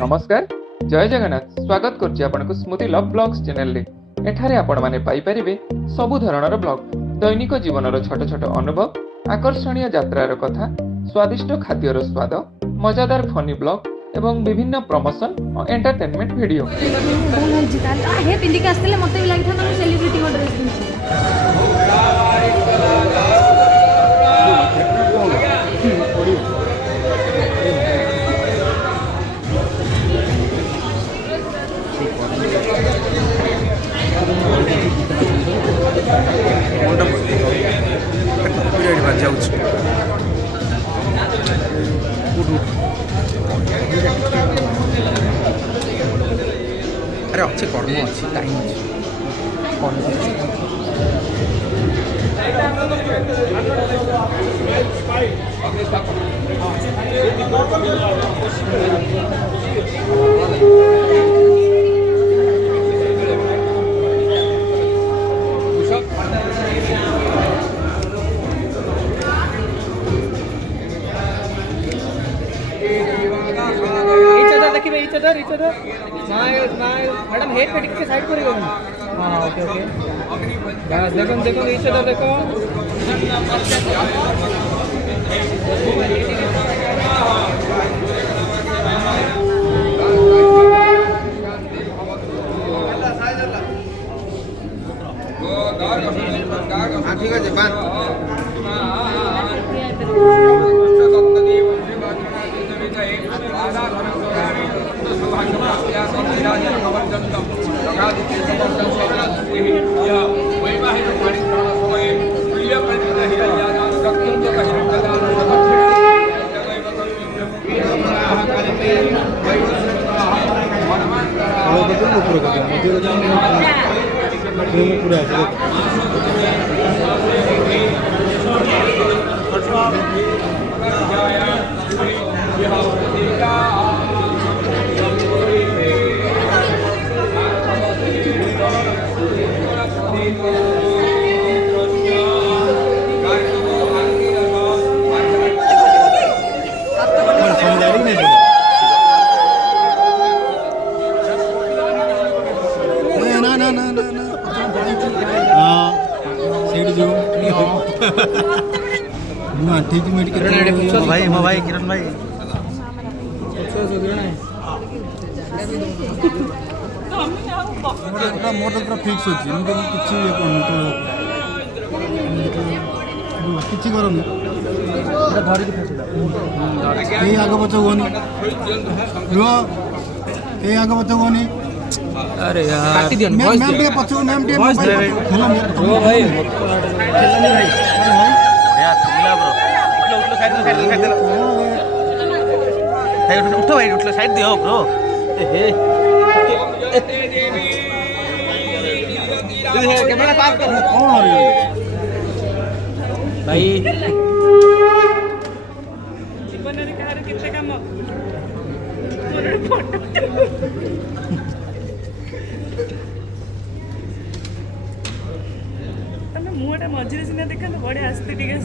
नमस्कार जय जगन्नाथ स्वागत करुच्ची आपनको स्मृति लव ब्लॉग्स चैनल रे एठारे आपण माने पाई परिबे सबु धरणर ब्लॉग दैनिक जीवनर छोट छोट अनुभव आकर्षणीय यात्रार कथा स्वादिष्ट खाद्यर स्वाद मजादार फनी ब्लॉग एवं विभिन्न प्रमोशन और एंटरटेनमेंट वीडियो अरे अच्छे कर्म अच्छी time each other smile madam head पे टिक के साइड करियो हां ओके बस देखो each other देखो ठीक है बात भाई किरण भाई मोर तो पूरा फिक्स होची हम किछि किछि करम एटा धरि के फसिला ए आगे बच्चा होनी रो ए आगे बच्चा होनी अरे यार काटी दियन मैम के पछो मैम के रो भाई खेलनी भाई यार सुनला ब्रो उठलो साइड उठो भाई उठलो साइड दियो ब्रो कैमरा पास कर कौन भाई जीवन रे कहार किते काम तमे मुटा मझिरे सिना देखा तो बड़े आस्ते ठीक है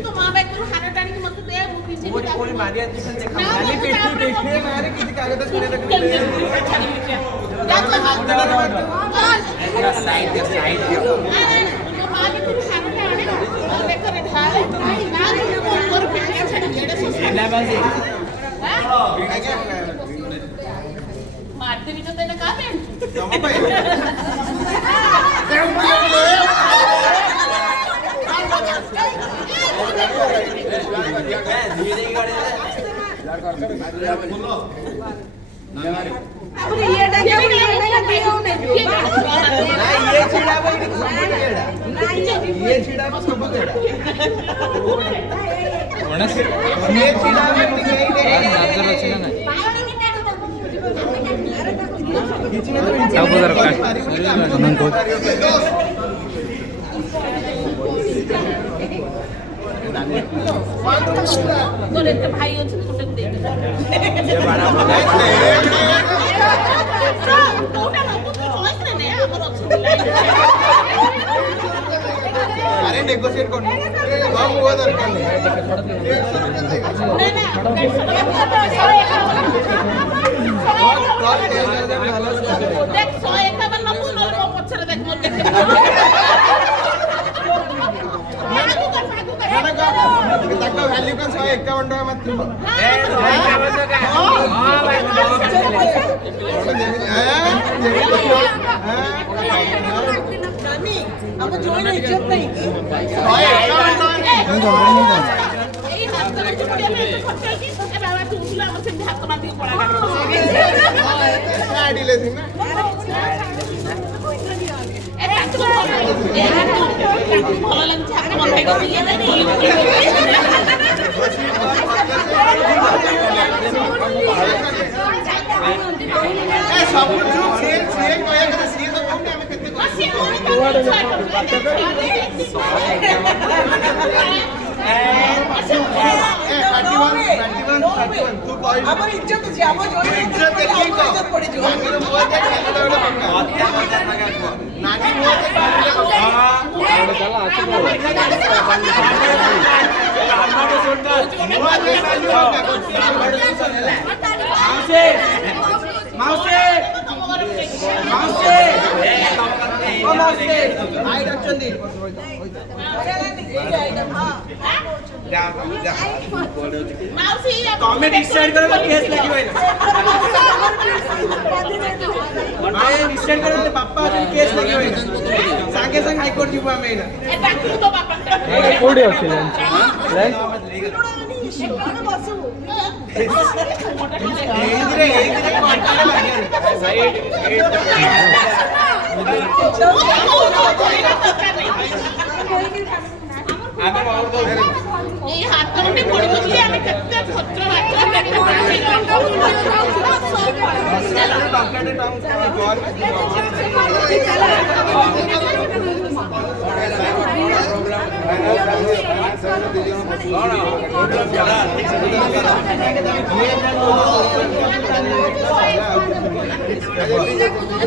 तो मां बैठ कर खाना टाणी की मत दे वो पीछे कोई कोई मारिया दिसन से खाली पेट में देखे मारे किसी कागज सुने तक साइड दे तो हां भी फिर खाना टाणी और देख कर ढाले ना और पीछे छड़ी जेड़ा सोच ना बाजी मारते भी तो तेने का पेन जमा भाई अरे ये डाके दियो नहीं ये छिड़ा भाई ये छिड़ा बस सब बेड़ा गणेश ये छिड़ा में यही दे चार्जर अछि ना सब दरकार अनंत तोरे तो भाई अछि तो दे ये बड़ा कोटा न तो समझ रे ने हमर अछि अरे नेगोशिएट करना कम हुआ दरकार नहीं देख 151 नबू नल को पछरे देख मोर देख ताका वैल्यू का 151 टका मात्र हम जोइन इज्जत नहीं এই হাত ধরে পড়ে আমি খরচ কি এ বাবা তুই আমার সঙ্গে হাত মার দিয়ে পড়া গাড়ি गाड़ी ले थी ना এ কাটু ভালো লাগছে হাত মন খাই গেছে ইয়ে জানি ए सब कुछ से कोया करे से तो कौन हमें कितने को तू पॉइंट আমার ইজ্জত আছে আমার জয়েন इज्जत देखी को ইজ্জত পড়ে যাবে नानी मुंह दे खेलने वाला पक्का नानी मुंह दे खेलने माउसी कमेंट डिसाइड करो केस लगी हुई मैं डिसाइड करो ते पापा अजून केस लगी हुई सांगे संग हाई कोर्ट जीव आमे ना ए डाकू तो बापा कोडी ଅଛି ଲଞ୍ଚ धीरे धीरे कांटा लगे साइड এই হাত ধরে পড়ে গেলে আমি কত ভদ্র বাচ্চা দেখতে পাচ্ছি डॉक्टर टाउन कॉल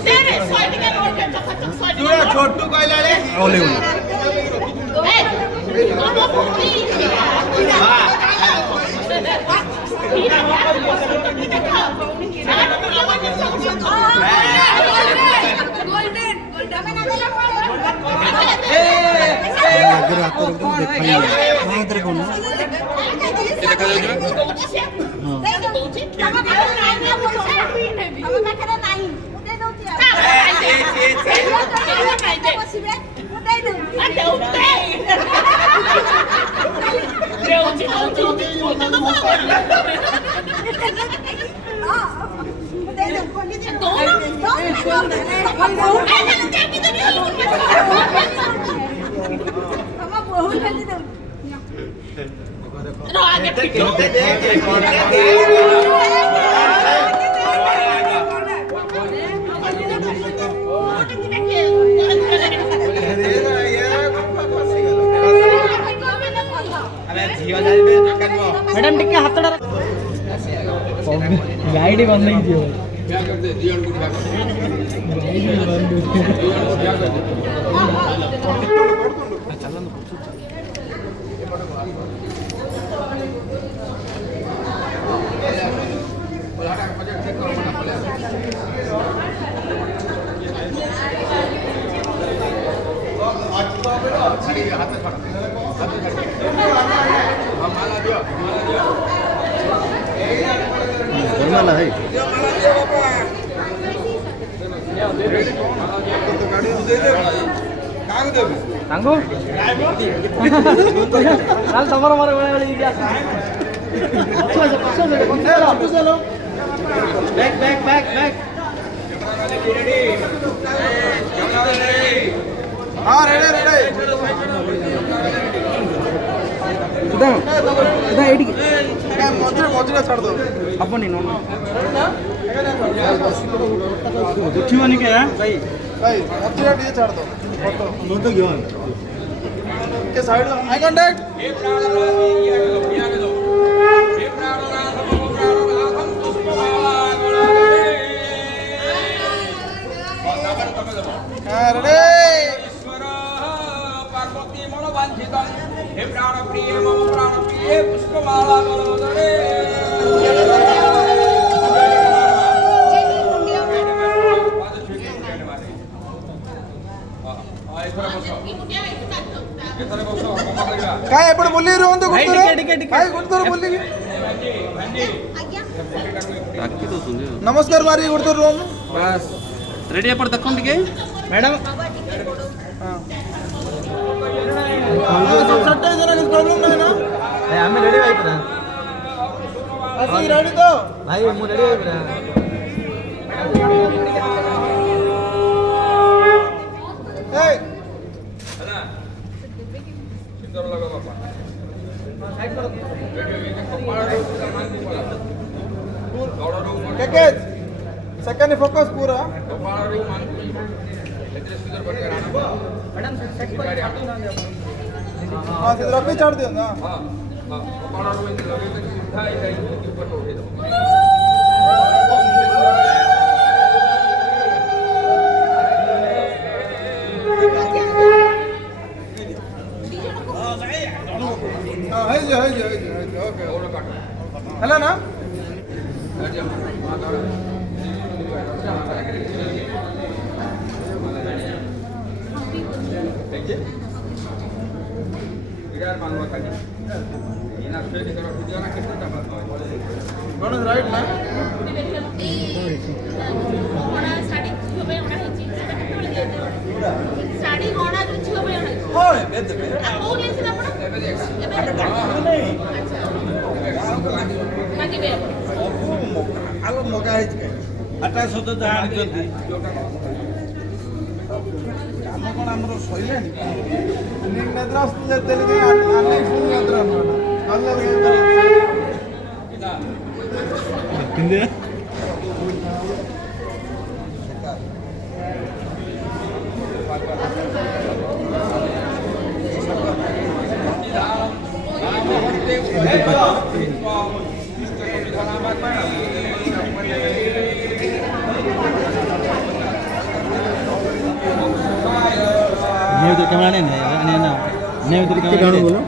तेरे साइड के रोड पे खत्म साइड तू छोटू कहला रे ओले ओले ए मामा बोली हां गोल्डन गोल्डन में अगर आपको देखाई हां इधर कौन देखा मैडम टिके हातडा गाइड बंद नहीं दियो माला है सांगू काल तमरा मारे वाले ये क्या चलो बैक बैक बैक बैक हां रेडी रेडी इधर इधर एडी मजरे मजरे छाड़ दो अपन नी नोन देखिवानी क्या भाई भाई मजरे डी छाड़ दो फोटो नो तो गयो के साइड आई कांटेक्ट रेडी वांछितं हे प्राणप्रिये मम प्राणप्रिये पुष्पमाला बलोदरे काय आपण बोलली रुहନ୍ତୁ काय गुडतर बोलली नमस्कार मारी गुडतर रुहନ୍ତୁ बस रेडी आपण देखून टिके मैडम सट्टे जरा कुछ प्रॉब्लम नहीं ना आम्ही रेडी भाई पुरा असं रेडी तो भाई मु रेडी भाई पुरा ए सुंदर लगा बाबा के सेकंड फोकस पूरा मैडम सेट हां से रखी छोड़ दियो ना है जो ओके हेलो ना कौन राइट ना ଶାଢ଼ୀ ଗଣା ଯୋଉ ଝିଅ ପାଇଁ ଅଣା होय କୋଉ ଲେନ୍ସ ଆପଣ ମାଗିବେ ଆଗ ମଗା ହେଇଛି କାଇଁ ଆଟା ସତ ଯାହା ଆଣିଛନ୍ତି ଆମ କଣ ଆମର ସଇଲାଣି ନିନ୍ଦ୍ରା ଆସୁଥିଲେ ତେଲେ ଆନେ ଫୁଲ ନିନ୍ଦ୍ରା ନହେଲେ କିନ୍ତୁ न्यू तो कैमरा नहीं है ना न्यू तो कैमरा नहीं बोलो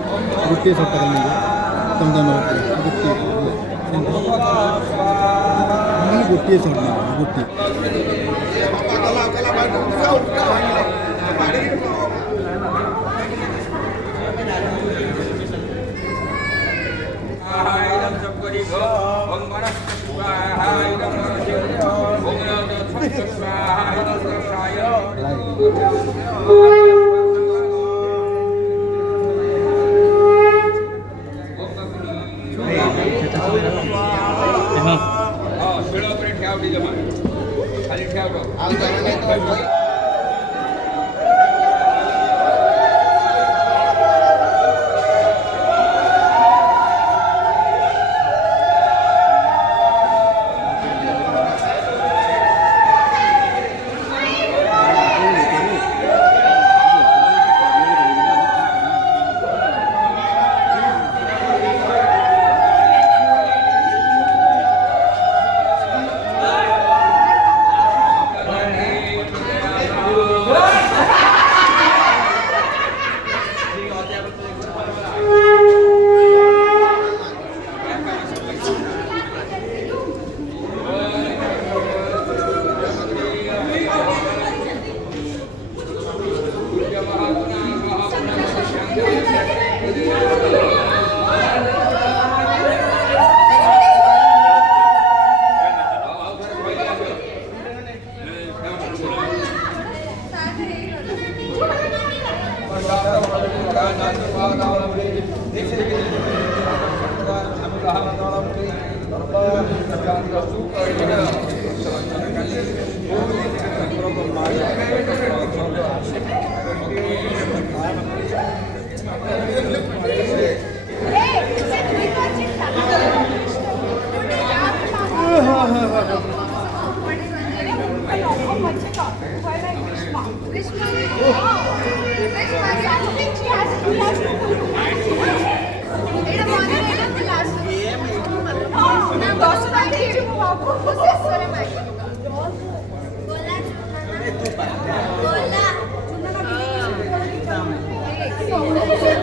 गुट्टी सब पकड़ लीजिए तुम दोनों गुट्टी नहीं गुट्टी सब गुट्टी खाली ठेव Gola.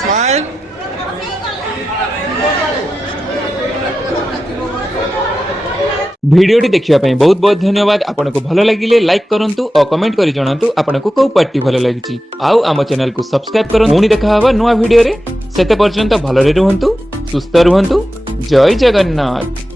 Smile. भिडियोटी देखिया ପାଇଁ बहुत बहुत धन्यवाद। आपनको भलो लागिले लाइक करंतु और कमेंट करी जणांतु आपनको को पार्टी भलो लागिची। आउ आम चैनल को सब्सक्राइब करंतु। पुणी देखा हवा नुवा वीडियो रे। सेते पर्यंत भलो रे रहंतु, सुस्थ रहंतु। जय जगन्नाथ।